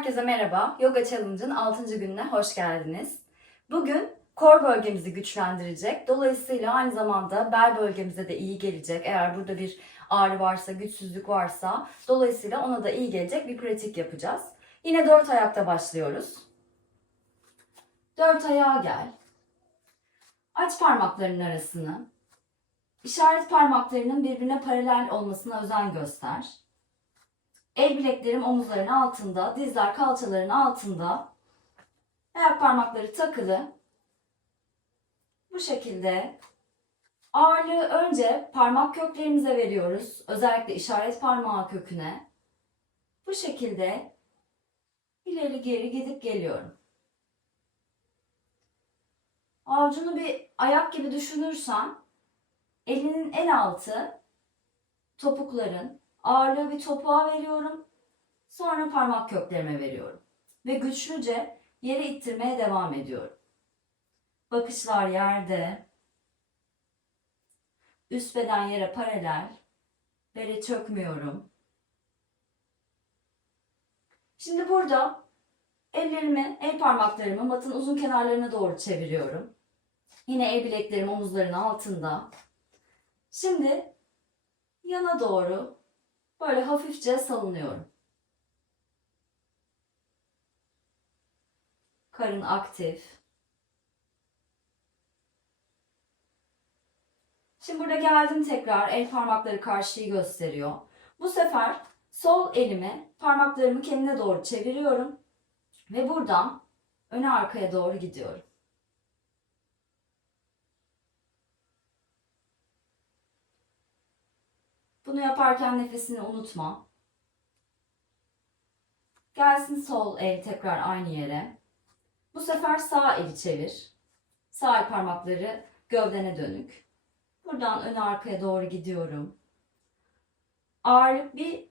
Herkese merhaba. Yoga Challenge'ın 6. gününe hoş geldiniz. Bugün core bölgemizi güçlendirecek. Dolayısıyla aynı zamanda bel bölgemize de iyi gelecek. Eğer burada bir ağrı varsa, güçsüzlük varsa dolayısıyla ona da iyi gelecek bir pratik yapacağız. Yine 4 ayakta başlıyoruz. 4 ayağa gel. Aç parmaklarının arasını. İşaret parmaklarının birbirine paralel olmasına özen göster. El bileklerim omuzların altında, dizler kalçaların altında. Ayak parmakları takılı. Bu şekilde ağırlığı önce parmak köklerimize veriyoruz. Özellikle işaret parmağı köküne. Bu şekilde ileri geri gidip geliyorum. Avucunu bir ayak gibi düşünürsen elinin en altı topukların, ağırlığı bir topuğa veriyorum. Sonra parmak köklerime veriyorum. Ve güçlüce yere ittirmeye devam ediyorum. Bakışlar yerde. Üst beden yere paralel. Bele çökmüyorum. Şimdi burada ellerimi, el parmaklarımı matın uzun kenarlarına doğru çeviriyorum. Yine el bileklerim omuzların altında. Şimdi yana doğru böyle hafifçe salınıyorum. Karın aktif. Şimdi burada geldim tekrar. El parmakları karşıyı gösteriyor. Bu sefer sol elimi, parmaklarımı kendine doğru çeviriyorum. Ve buradan öne arkaya doğru gidiyorum. Bunu yaparken nefesini unutma. Gelsin sol el tekrar aynı yere. Bu sefer sağ eli çevir. Sağ el parmakları gövdene dönük. Buradan öne arkaya doğru gidiyorum. Ağırlık bir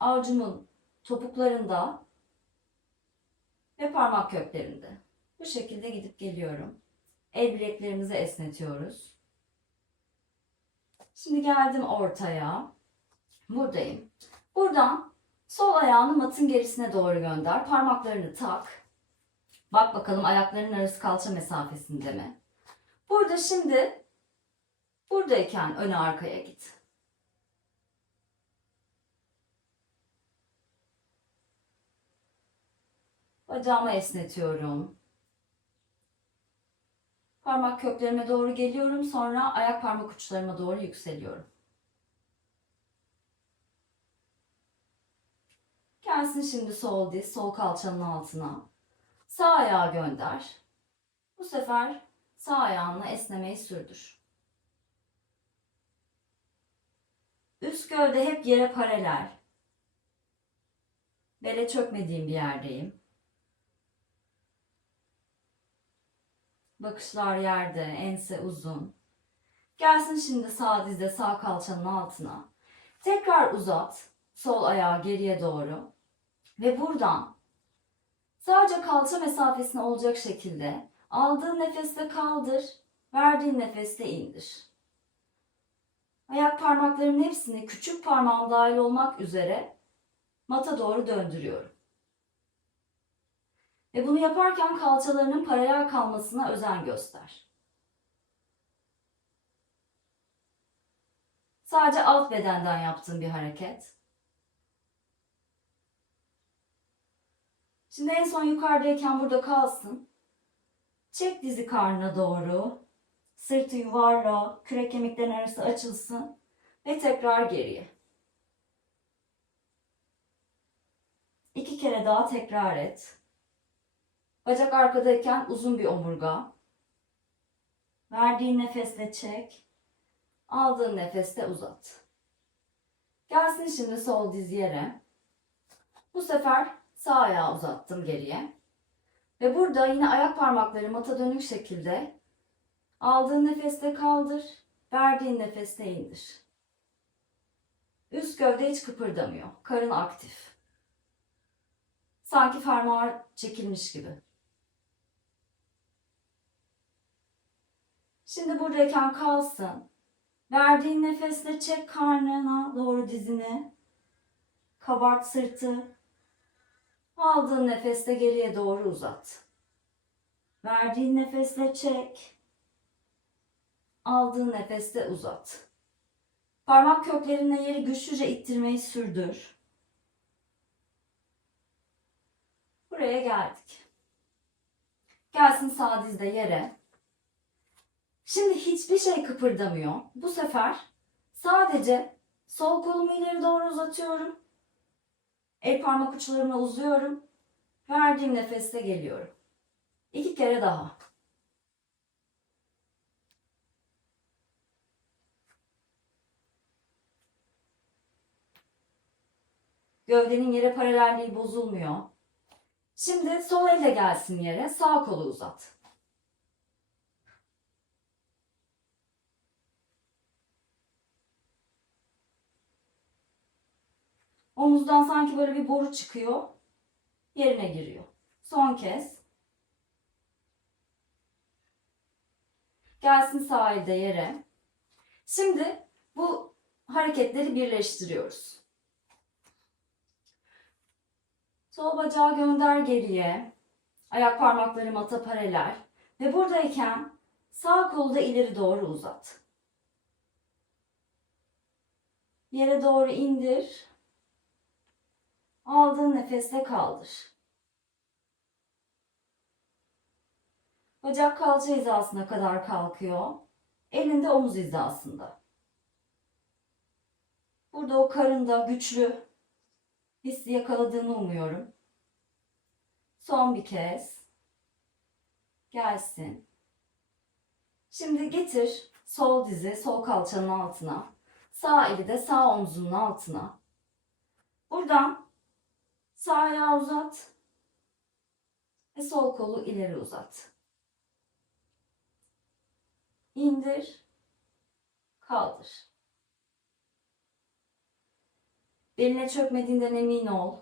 avucumun topuklarında ve parmak köklerinde. Bu şekilde gidip geliyorum. El bileklerimizi esnetiyoruz. Şimdi geldim ortaya. Buradayım. Buradan sol ayağını matın gerisine doğru gönder. Parmaklarını tak. Bak bakalım ayaklarının arası kalça mesafesinde mi? Burada şimdi buradayken öne arkaya git. Bacağımı esnetiyorum. Parmak köklerime doğru geliyorum. Sonra ayak parmak uçlarıma doğru yükseliyorum. Gelsin şimdi sol diz, sol kalçanın altına. Sağ ayağı gönder. Bu sefer sağ ayağınla esnemeyi sürdür. Üst gövde hep yere paralel. Bele çökmediğim bir yerdeyim. Bakışlar yerde, ense uzun. Gelsin şimdi sağ dizde, sağ kalçanın altına. Tekrar uzat. Sol ayağı geriye doğru. Ve buradan sadece kalça mesafesine olacak şekilde aldığın nefeste kaldır, verdiğin nefeste indir. Ayak parmaklarımın hepsini küçük parmağım dahil olmak üzere mata doğru döndürüyorum. Ve bunu yaparken kalçalarının paralel kalmasına özen göster. Sadece alt bedenden yaptığım bir hareket. Şimdi en son yukarıdayken burada kalsın. Çek dizi karnına doğru. Sırtı yuvarla, kürek kemiklerin arası açılsın. Ve tekrar geriye. 2 kere daha tekrar et. Bacak arkadayken uzun bir omurga. Verdiğin nefesle çek. Aldığın nefeste uzat. Gelsin şimdi sol diz yere. Bu sefer sağ ayağı uzattım geriye. Ve burada yine ayak parmakları mata dönük şekilde aldığın nefeste kaldır, verdiğin nefeste indir. Üst gövde hiç kıpırdamıyor. Karın aktif. Sanki fermuar çekilmiş gibi. Şimdi buradayken kalsın. Verdiğin nefesle çek karnına doğru dizini. Kabart sırtı. Aldığın nefeste geriye doğru uzat. Verdiğin nefesle çek. Aldığın nefeste uzat. Parmak köklerine yeri güçlüce ittirmeyi sürdür. Buraya geldik. Gelsin sağ dizde yere. Şimdi hiçbir şey kıpırdamıyor. Bu sefer sadece sol kolumu ileri doğru uzatıyorum. El parmak uçlarımla uzuyorum. Verdiğim nefeste geliyorum. 2 kere daha. Gövdenin yere paralelliği bozulmuyor. Şimdi sol elle gelsin yere. Sağ kolu uzat. Omuzdan sanki böyle bir boru çıkıyor. Yerine giriyor. Son kez. Gelsin sağ elde yere. Şimdi bu hareketleri birleştiriyoruz. Sol bacağı gönder geriye. Ayak parmakları mata paralel. Ve buradayken sağ kolu da ileri doğru uzat. Yere doğru indir. Aldığın nefesle kaldır. Bacak kalça hizasına kadar kalkıyor. Elinde omuz hizasında. Burada o karında güçlü hissi yakaladığını umuyorum. Son bir kez. Gelsin. Şimdi getir sol dizi sol kalçanın altına. Sağ eli de sağ omzunun altına. Buradan sağ ayağı uzat. Ve sol kolu ileri uzat. İndir. Kaldır. Beline çökmediğinden emin ol.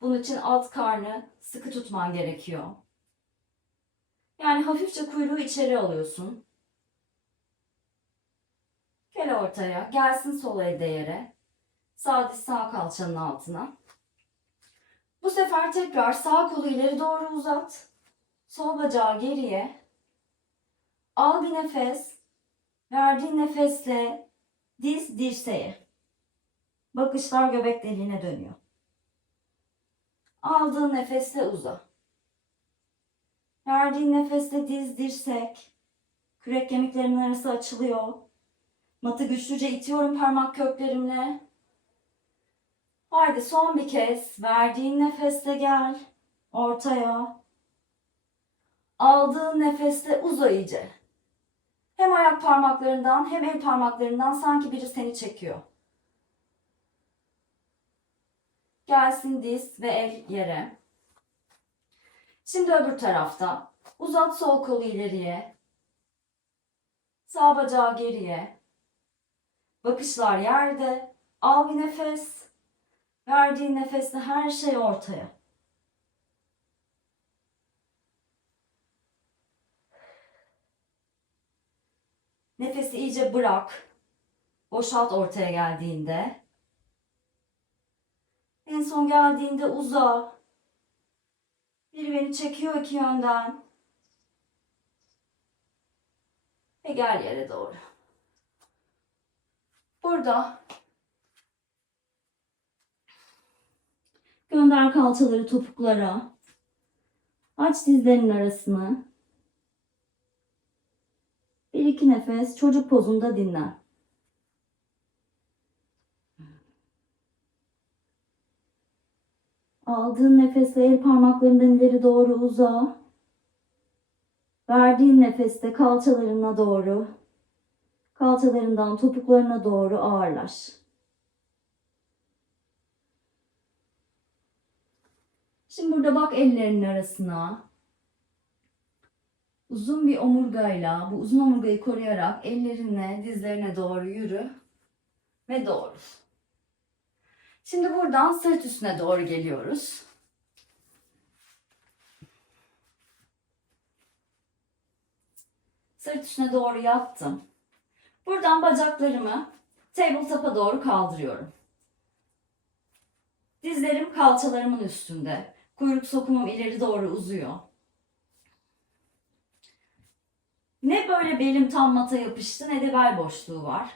Bunun için alt karnı sıkı tutman gerekiyor. Yani hafifçe kuyruğu içeri alıyorsun. Gel ortaya. Gelsin sol elde yere. Sağ diz sağ kalçanın altına. Bu sefer tekrar sağ kolu ileri doğru uzat. Sol bacağı geriye. Al bir nefes. Verdiğin nefesle diz dirseğe. Bakışlar göbek deliğine dönüyor. Aldığın nefesle uza. Verdiğin nefesle diz dirsek. Kürek kemiklerimin arası açılıyor. Matı güçlüce itiyorum parmak köklerimle. Haydi son bir kez. Verdiğin nefesle gel. Ortaya. Aldığın nefesle uza iyice. Hem ayak parmaklarından hem el parmaklarından sanki biri seni çekiyor. Gelsin diz ve el yere. Şimdi öbür tarafta. Uzat sol kolu ileriye. Sağ bacağı geriye. Bakışlar yerde. Al bir nefes. Verdiğin nefesle her şey ortaya. Nefesi iyice bırak. Boşalt ortaya geldiğinde. En son geldiğinde uza. Biri beni çekiyor iki yönden. Ve gel yere doğru. Burada gönder kalçaları topuklara. Aç dizlerinin arasını. Bir iki nefes çocuk pozunda dinlen. Aldığın nefesle el parmaklarından ileri doğru uza. Verdiğin nefeste kalçalarına doğru, kalçalarından topuklarına doğru ağırlaş. Şimdi burada bak ellerinin arasına. Uzun bir omurgayla, bu uzun omurgayı koruyarak ellerinle dizlerine doğru yürü ve doğru. Şimdi buradan sırt üstüne doğru geliyoruz. Sırt üstüne doğru yattım. Buradan bacaklarımı tabletop'a doğru kaldırıyorum. Dizlerim kalçalarımın üstünde. Kuyruk sokumum ileri doğru uzuyor. Ne böyle belim tam mata yapıştı ne de bel boşluğu var.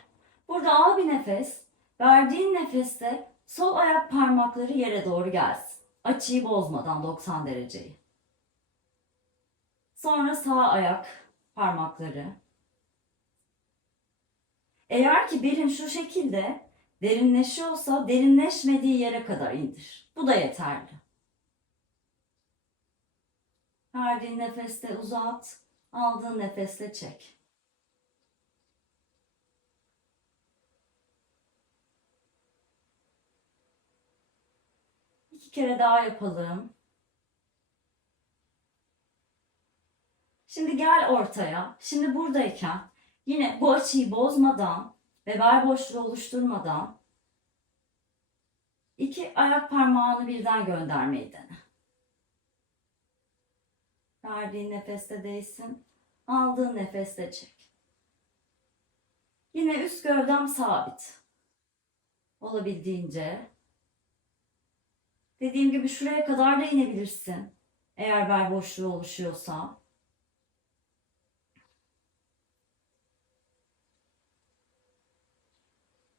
Burada al bir nefes. Verdiğin nefeste sol ayak parmakları yere doğru gelsin. Açıyı bozmadan 90 dereceyi. Sonra sağ ayak parmakları. Eğer ki belin şu şekilde derinleşiyorsa derinleşmediği yere kadar indir. Bu da yeterli. Verdiğin nefeste uzat, aldığın nefeste çek. İki kere daha yapalım. Şimdi gel ortaya. Şimdi buradayken yine bu açıyı bozmadan ve bel boşluğu oluşturmadan iki ayak parmağını birden göndermeyi dene. Verdiğin nefeste değsin. Aldığın nefeste çek. Yine üst gövdem sabit. Olabildiğince. Dediğim gibi şuraya kadar da inebilirsin. Eğer bel boşluğu oluşuyorsa.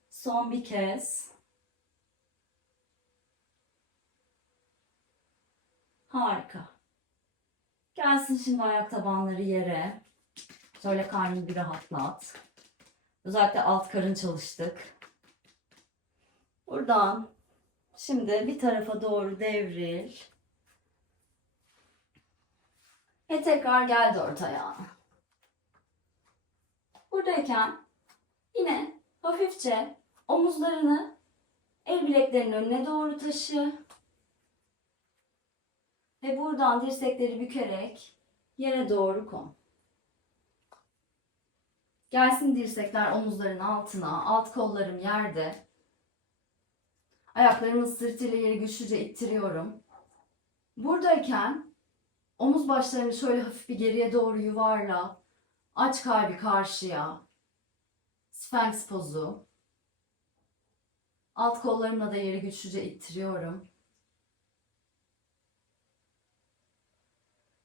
Son bir kez. Harika. Gelsin şimdi ayak tabanları yere. Şöyle karnını bir rahatlat. Özellikle alt karın çalıştık. Buradan şimdi bir tarafa doğru devril. Ve tekrar gel dört ayağına. Buradayken yine hafifçe omuzlarını el bileklerinin önüne doğru taşı. Ve buradan dirsekleri bükerek yere doğru kon. Gelsin dirsekler omuzların altına, alt kollarım yerde. Ayaklarımın sırtıyla yeri güçlüce ittiriyorum. Buradayken omuz başlarını şöyle hafif bir geriye doğru yuvarla. Aç kalbi karşıya. Sphinx pozu. Alt kollarımla da yeri güçlüce ittiriyorum.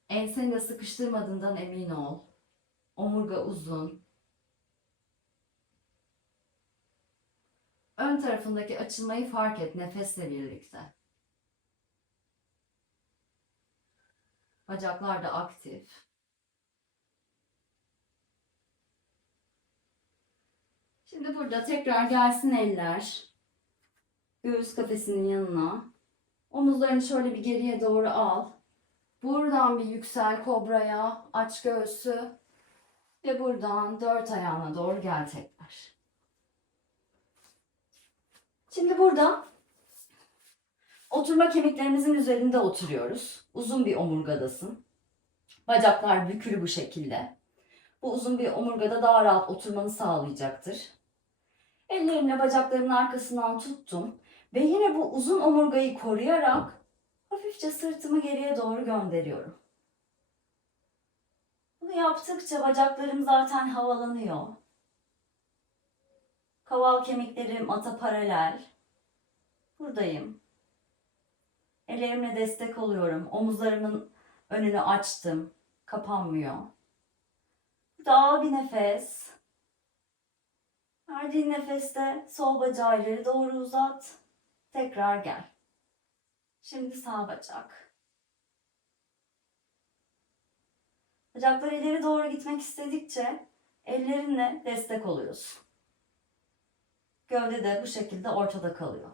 Enseni de sıkıştırmadığından emin ol. Omurga uzun. Ön tarafındaki açılmayı fark et nefesle birlikte. Bacaklar da aktif. Şimdi burada tekrar gelsin eller. Göğüs kafesinin yanına. Omuzlarını şöyle bir geriye doğru al. Buradan bir yüksel kobraya. Aç göğsü. Ve buradan dört ayağına doğru gel tekrar. Şimdi burada oturma kemiklerimizin üzerinde oturuyoruz. Uzun bir omurgadasın. Bacaklar bükülü bu şekilde. Bu uzun bir omurgada daha rahat oturmanı sağlayacaktır. Ellerimle bacaklarımın arkasından tuttum. Ve yine bu uzun omurgayı koruyarak hafifçe sırtımı geriye doğru gönderiyorum. Bunu yaptıkça bacaklarım zaten havalanıyor. Kaval kemiklerim ata paralel. Buradayım. Ellerimle destek oluyorum. Omuzlarımın önünü açtım. Kapanmıyor. Burada al bir nefes. Verdiğin nefeste sol bacağı ileri doğru uzat. Tekrar gel. Şimdi sağ bacak. Bacaklar ileri doğru gitmek istedikçe ellerinle destek oluyorsun. Gövde de bu şekilde ortada kalıyor.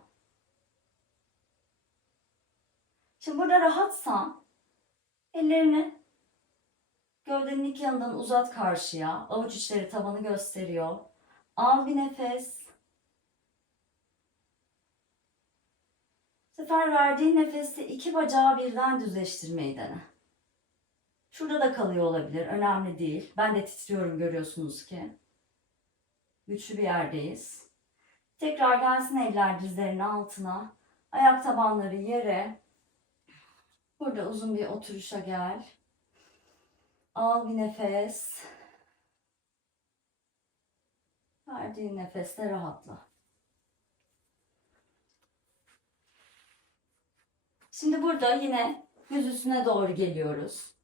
Şimdi burada rahatsan ellerini gövdenin iki yanından uzat karşıya. Avuç içleri tavanı gösteriyor. Al bir nefes. Bu sefer verdiğin nefeste iki bacağı birden düzleştirmeyi dene. Şurada da kalıyor olabilir. Önemli değil. Ben de titriyorum görüyorsunuz ki. Güçlü bir yerdeyiz. Tekrar gelsin eller dizlerinin altına. Ayak tabanları yere. Burada uzun bir oturuşa gel. Al bir nefes. Verdiğin nefeste rahatla. Şimdi burada yine yüz üstüne doğru geliyoruz.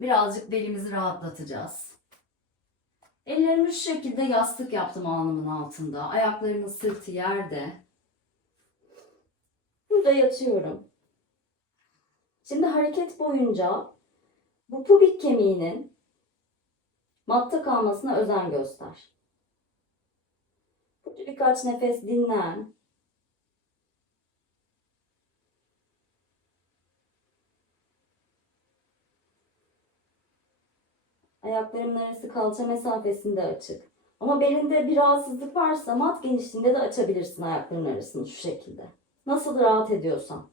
Birazcık belimizi rahatlatacağız. Ellerimi şu şekilde yastık yaptım alnımın altında. Ayaklarımın sırtı yerde. Burada yatıyorum. Şimdi hareket boyunca bu pubik kemiğinin matta kalmasına özen göster. Burada birkaç nefes dinlen. Ayaklarımın arası kalça mesafesinde açık. Ama belinde bir rahatsızlık varsa mat genişliğinde de açabilirsin ayakların arasını şu şekilde. Nasıl rahat ediyorsan.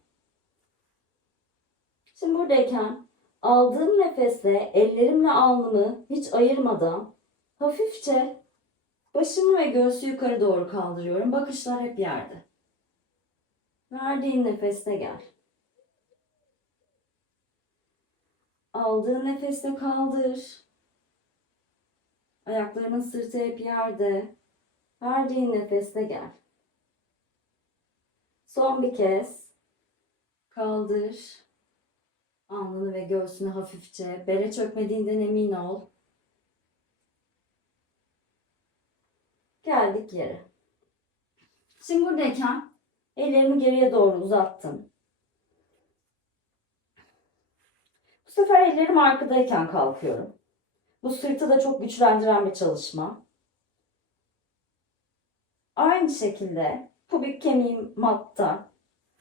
Şimdi buradayken aldığım nefesle ellerimle alnımı hiç ayırmadan hafifçe başımı ve göğsü yukarı doğru kaldırıyorum. Bakışlar hep yerde. Verdiğin nefeste gel. Aldığın nefeste kaldır. Ayaklarımın sırtı hep yerde. Verdiğin nefeste gel. Son bir kez. Kaldır. Alnını ve göğsünü hafifçe. Bele çökmediğinden emin ol. Geldik yere. Şimdi buradayken ellerimi geriye doğru uzattım. Bu sefer ellerim arkadayken kalkıyorum. Bu sırtı da çok güçlendiren bir çalışma. Aynı şekilde pubik kemiğim matta.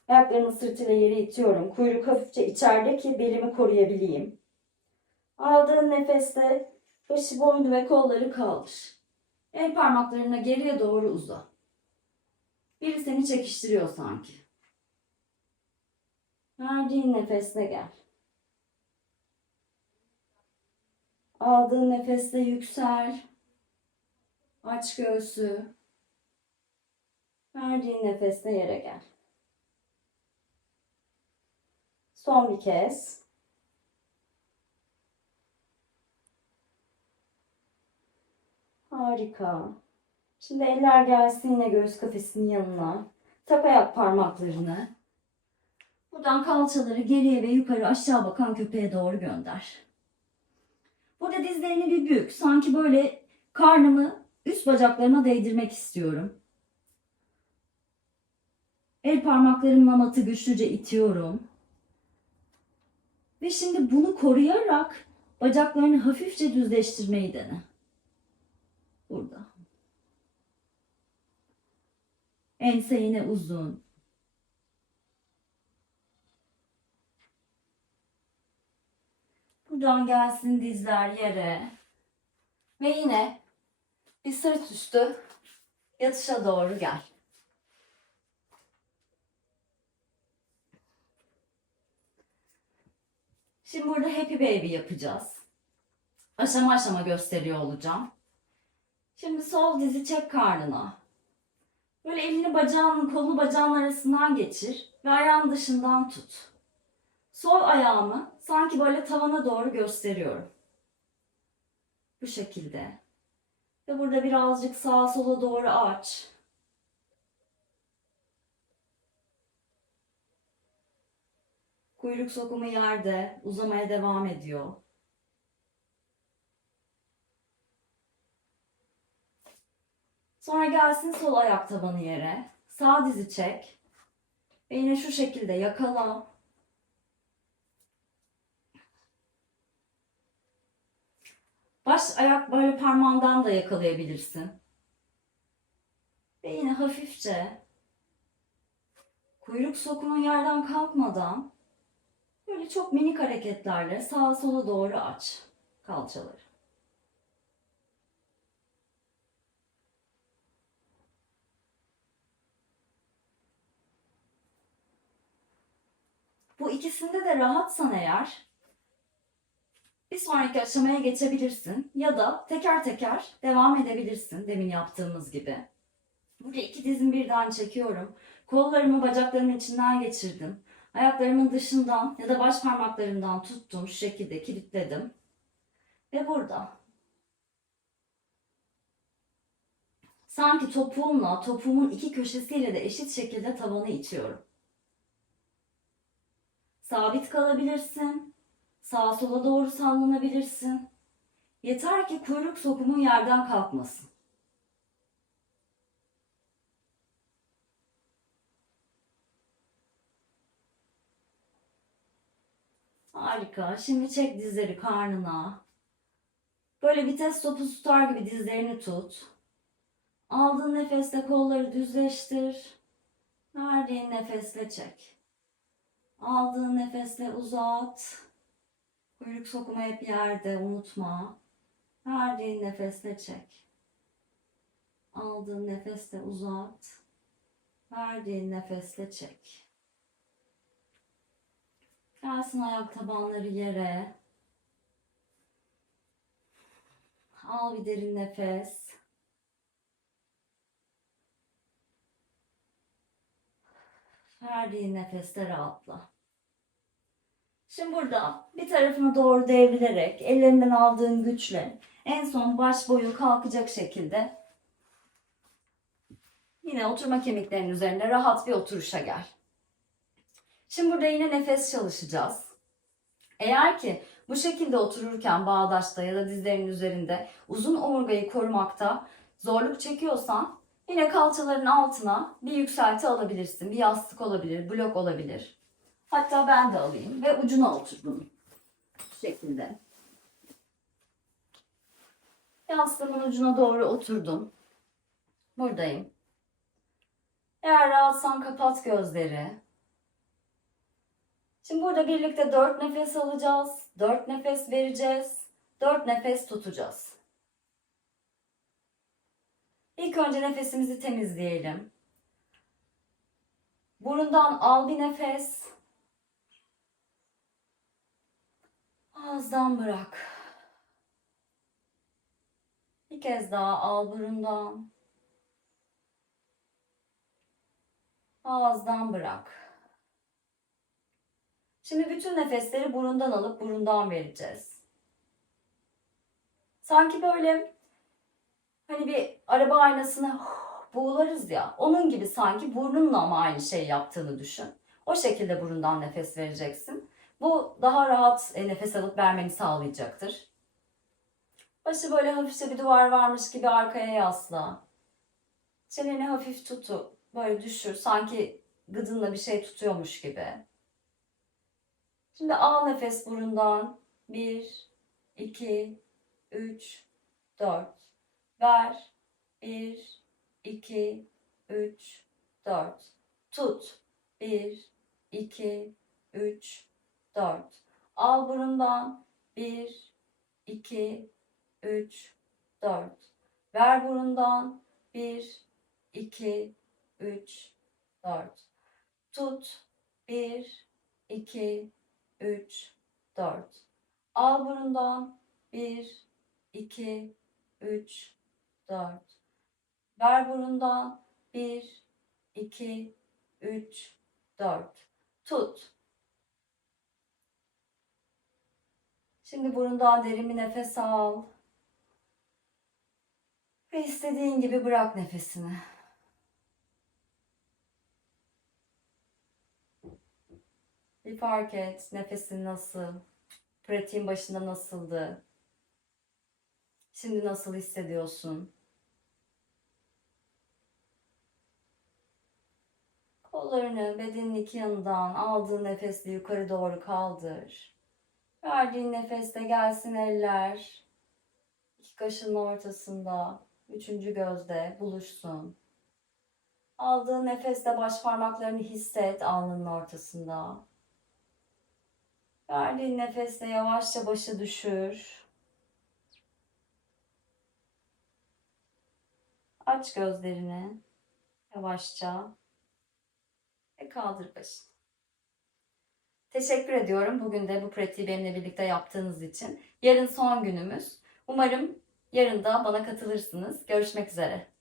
Ayaklarımı sırtıyla yere itiyorum. Kuyruk hafifçe içeride ki belimi koruyabileyim. Aldığın nefeste başı, boynu ve kolları kaldır. El parmaklarına geriye doğru uza. Biri seni çekiştiriyor sanki. Verdiğin nefeste gel. Aldığın nefeste yüksel. Aç göğsü. Verdiğin nefeste yere gel. Son bir kez. Harika. Şimdi eller gelsin yine göğüs kafesinin yanına. Tak ayak parmaklarını. Buradan kalçaları geriye ve yukarı aşağı bakan köpeğe doğru gönder. Burada dizlerini bir bük. Sanki böyle karnımı üst bacaklarıma değdirmek istiyorum. El parmaklarımla matı güçlüce itiyorum. Ve şimdi bunu koruyarak bacaklarını hafifçe düzleştirmeyi dene. Burada. Ense yine uzun. Buradan gelsin dizler yere. Ve yine bir sırt üstü yatışa doğru gel. Şimdi burada Happy Baby yapacağız. Aşama aşama gösteriyor olacağım. Şimdi sol dizi çek karnına. Böyle elini bacağının, kolunu bacağın arasından geçir ve ayağın dışından tut. Sol ayağımı sanki böyle tavana doğru gösteriyorum. Bu şekilde. Ve burada birazcık sağa sola doğru aç. Kuyruk sokumu yerde, uzamaya devam ediyor. Sonra gelsin sol ayak tabanı yere. Sağ dizi çek. Ve yine şu şekilde yakala. Baş ayak böyle parmağından da yakalayabilirsin. Ve yine hafifçe kuyruk sokumun yerden kalkmadan böyle çok minik hareketlerle sağa sola doğru aç kalçaları. Bu ikisinde de rahatsan eğer bir sonraki aşamaya geçebilirsin ya da teker teker devam edebilirsin demin yaptığımız gibi. Burada iki dizimi birden çekiyorum. Kollarımı bacaklarımın içinden geçirdim. Ayaklarımın dışından ya da baş parmaklarından tuttum. Şu şekilde kilitledim. Ve burada. Sanki topuğumla topuğumun iki köşesiyle de eşit şekilde tavanı itiyorum. Sabit kalabilirsin. Sağa sola doğru sallanabilirsin. Yeter ki kuyruk sokumun yerden kalkmasın. Harika. Şimdi çek dizleri karnına. Böyle vites topu tutar gibi dizlerini tut. Aldığın nefesle kolları düzleştir. Verdiğin nefesle çek. Aldığın nefesle uzat. Kuyruk sokuma hep yerde, unutma. Verdiğin nefesle çek. Aldığın nefesle uzat. Verdiğin nefesle çek. Gelsin ayak tabanları yere. Al bir derin nefes. Verdiğin nefeste rahatla. Şimdi burada bir tarafına doğru devrilerek ellerinden aldığın güçle en son baş boyun kalkacak şekilde yine oturma kemiklerinin üzerinde rahat bir oturuşa gel. Şimdi burada yine nefes çalışacağız. Eğer ki bu şekilde otururken bağdaşta ya da dizlerinin üzerinde uzun omurgayı korumakta zorluk çekiyorsan yine kalçaların altına bir yükselti alabilirsin. Bir yastık olabilir, blok olabilir. Hatta ben de alayım ve ucuna otur bunun. Bu şekilde. Yastığımın ucuna doğru oturdum. Buradayım. Eğer rahatsan kapat gözleri. Şimdi burada birlikte 4 nefes alacağız. 4 nefes vereceğiz. 4 nefes tutacağız. İlk önce nefesimizi temizleyelim. Burundan al bir nefes. Ağızdan bırak. Bir kez daha al burundan. Ağızdan bırak. Şimdi bütün nefesleri burundan alıp burundan vereceğiz. Sanki böyle hani bir araba aynasına buğularız ya. Onun gibi sanki burnunla ama aynı şeyi yaptığını düşün. O şekilde burundan nefes vereceksin. Bu daha rahat nefes alıp vermeni sağlayacaktır. Başı böyle hafifçe bir duvar varmış gibi arkaya yasla. Çeneni hafif tutu. Böyle düşür. Sanki gıdınla bir şey tutuyormuş gibi. Şimdi al nefes burundan. 1, 2, 3, 4. Ver. 1, 2, 3, 4. Tut. 1, 2, 3, 4. Al burundan. 1, 2, 3, 4. Ver burundan. 1, 2, 3, 4. Tut. 1, 2, 3, 4. Al burundan. 1, 2, 3, 4. Ver burundan. 1, 2, 3, 4. Tut. Şimdi burundan derin bir nefes al. Ve istediğin gibi bırak nefesini. Bir fark et. Nefesin nasıl? Pratiğin başında nasıldı? Şimdi nasıl hissediyorsun? Kollarını bedenin iki yanından aldığın nefesle yukarı doğru kaldır. Verdiğin nefeste gelsin eller. İki kaşın ortasında, üçüncü gözde buluşsun. Aldığın nefeste baş parmaklarını hisset alnının ortasında. Verdiğin nefeste yavaşça başı düşür. Aç gözlerini yavaşça ve kaldır başını. Teşekkür ediyorum bugün de bu pratiği benimle birlikte yaptığınız için. Yarın son günümüz. Umarım yarın da bana katılırsınız. Görüşmek üzere.